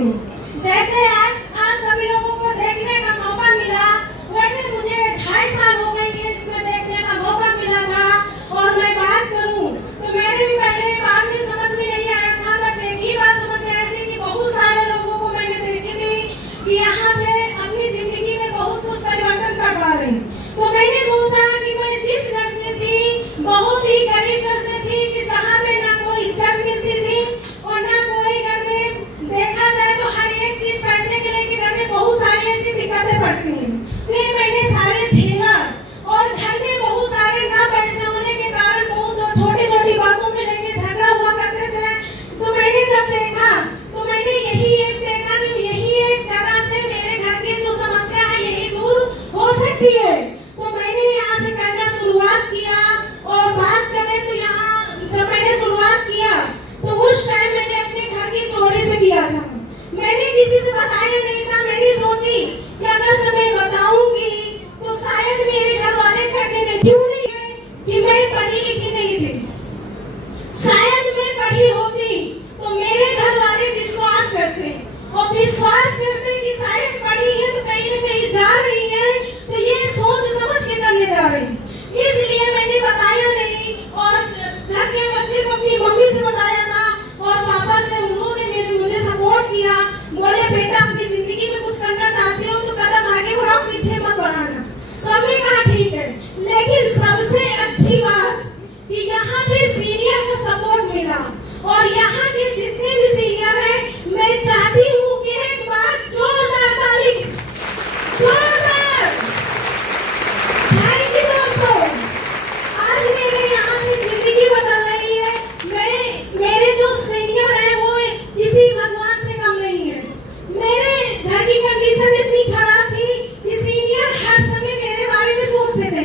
हूँ। जैसे आज सभी लोगों को देखने का मौका मिला, वैसे मुझे 2.5 साल हो गए ये इसमें देखने का मौका मिला था। और मैं बात करूँ तो मेरे भी पहले बात में समझ में नहीं आया था, बस एक ही बात समझ में आई थी कि बहुत सारे लोगों को मैंने देखी थी कि यहाँ से अपनी जिंदगी में बहुत कुछ परिवर्तन करवा रही। तो मैंने सोचा कि मैं जिस घर से थी, बहुत ही गरीब घर से थी कि जहाँ पे ना कोई इज्जत मिलती थी और ना कोई घर में, देखा जाए तो हर एक चीज पैसे के लेके घर में बहुत सारी ऐसी दिक्कतें पड़ती हैं। तो ये मैंने सारे झेला और घर में बहुत सारे ना पैसे होने के कारण बहुत छोटी छोटी बातों में लेके झगड़ा हुआ करते थे। तो मैंने जब देखा तो मैंने यही एक देखा कि यही एक जगह से मेरे घर की जो समस्या है यही दूर हो सकती है। तो मैंने यहाँ से करना शुरुआत किया और बात करें तो यहाँ जब मैंने शुरुआत किया तो उस टाइम मैंने अपने घर की चोरी से किया था। मैंने किसी से बताया नहीं था। मैंने सोची कि अगर मैं बताऊंगी तो शायद मेरे घर वाले करने नहीं, क्यों नहीं है कि मैं पढ़ी लिखी नहीं थी। शायद मैं पढ़ी होती तो मेरे घर वाले विश्वास करते और विश्वास करते कि शायद पढ़ी है तो कहीं न कहीं जा रही है, तो ये सोच समझ के करने जा रही। इसलिए मैंने बताया नहीं और घर के सिर्फ अपनी मम्मी से बताया था और पापा से। उन्होंने मुझे सपोर्ट किया, बोले बेटा अपनी जिंदगी में कुछ करना चाहते हो तो कदम आगे बढ़ाओ, पीछे मत बढ़ाना। तो हमने कहा ठीक है। लेकिन सबसे अच्छी बात कि यहाँ पे सीनियर का सपोर्ट मिला और यहाँ के जितने भी सीनियर हैं, मैं चाहती हूँ कि एक बार जोरदार ताली, जोरदार। थैंक यू दोस्तों, आज मेरे यहाँ से जिंदगी बदल रही है। मेरे जो सीनियर हैं वो किसी भगवान से कम नहीं है। मेरे घर की कंडीशन इतनी खराब थी कि सीनियर हर समय मेरे बारे में सोचते थे,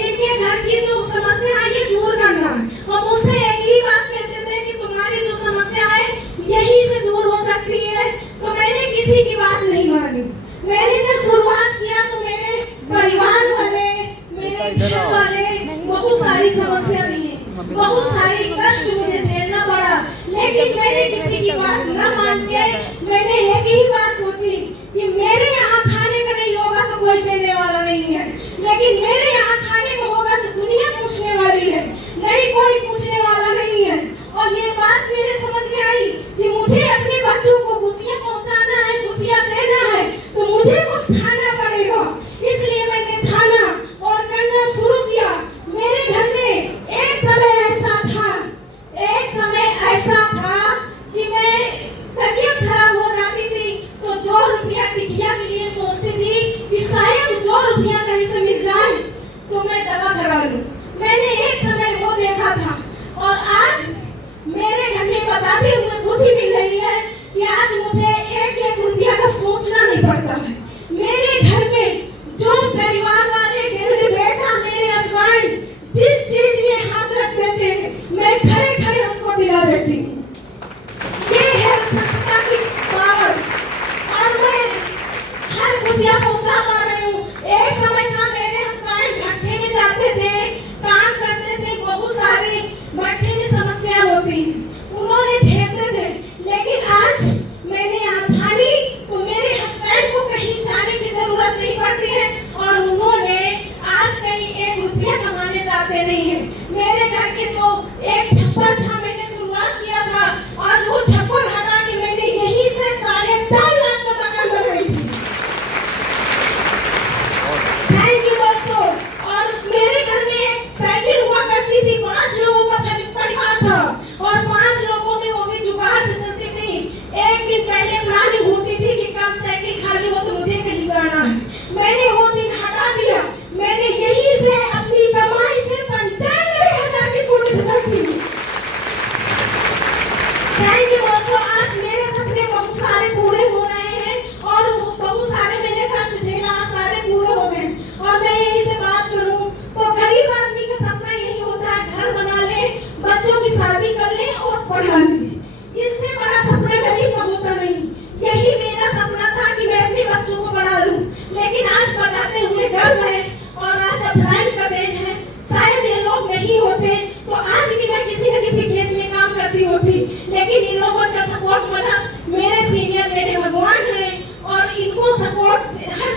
इनके घर की जो समस्या है ये दूर करना। और मुझसे एक ही बात कहते थे कि तुम्हारी जो समस्या है यहीं से दूर हो सकती है। तो मैंने किसी की बात नहीं मानी। मैंने जब शुरुआत किया तो मेरे परिवार वाले, मेरे घर वाले बहुत सारी समस्या दी, बहुत सारी कष्ट मुझे झेलना पड़ा। लेकिन मैंने किसी की बात न मान के मैंने एक ही बात सोची कि मेरे यहाँ खाने का नहीं होगा तो कोई देने वाला नहीं है, लेकिन मेरे यहाँ खाने को होगा तो दुनिया पूछने वाली है, नहीं कोई पूछने वाला नहीं है। और ये बात मेरे समझ में आई कि मुझे अपने बच्चों को खुशियाँ पहुँचाना है, खुशियाँ देना है, तो मुझे कुछ खाना पड़ेगा। इसलिए मैंने खाना और करना शुरू किया। मेरे घर में एक समय ऐसा था कि मैं तबीयत खराब हो जाती थी तो 2 रुपया टिकिया के लिए सोचती थी कि शायद 2 रुपया कहीं से मिल जाए तो मैं दवा करा लूं। मैंने एक समय वो देखा था और आज मेरे घर में बताते हुए खुशी मिल रही है कि आज मुझे 1-1 रुपया का सोचना नहीं पड़ता है। मेरे घर में जो परिवार वाले, मेरे बेटा, मेरे हस्बैंड जिस चीज में हाथ रखते थे मैं खड़े खड़े उसको दिला देती हूँ। ये है संस्था की पावर और मैं हर खुशियाँ पहुँचा पा रही हूँ। एक समय था मेरे हस्बैंड भट्टे में जाते थे, काम करते थे, बहुत सारी भट्टे में समस्या होती है, उन्होंने झेलते थे। लेकिन आज मैंने यहाँ ठानी तो मेरे हस्बैंड को कहीं जाने की जरूरत नहीं पड़ती है और उन्होंने आज कहीं 1 रुपया कमाने जाते नहीं है। मेरे घर के जो एक छप्पर था, मैंने शुरुआत किया था और वो छप्पर हटा के मैंने यहीं से 4.5 लाख का मकान बनाई थी। थैंक यू दोस्तों। और मेरे घर में एक साइकिल हुआ करती थी, 5 लोगों का परिवार था और 5 लोगों में वो भी जुगाड़ से चलती थी। एक दिन पहले प्लानिंग होती थी कि कल साइकिल खाली हो तो मुझे कहीं जाना है, मैंने वो दिन हटा दिया। मैंने यहीं से अपनी कमाई से 95,000 की स्कूटी से चढ़ती हूँ। थैंक यू दोस्तों। आज मेरे सपने बहुत सारे पूरे हो रहे हैं और बहुत सारे मैंने कष्ट झेला, सारे पूरे हो गए। और मैं यहीं से बात करूँ तो गरीब आदमी का सपना यही होता है, घर बना ले, बच्चों की शादी कर ले और पढ़ा ले। इससे बड़ा सपना गरीब का होता नहीं। यही मेरा सपना था कि मैं अपने बच्चों को पढ़ा लूं। लेकिन आज बताते हुए गर्व है और आज अपलाइन का देन है। शायद ये लोग नहीं होते तो आज भी मैं किसी न किसी खेत में काम करती होती, लेकिन इन लोगों का सपोर्ट मिला, मेरे सीनियर मेरे भगवान हैं और इनको सपोर्ट हर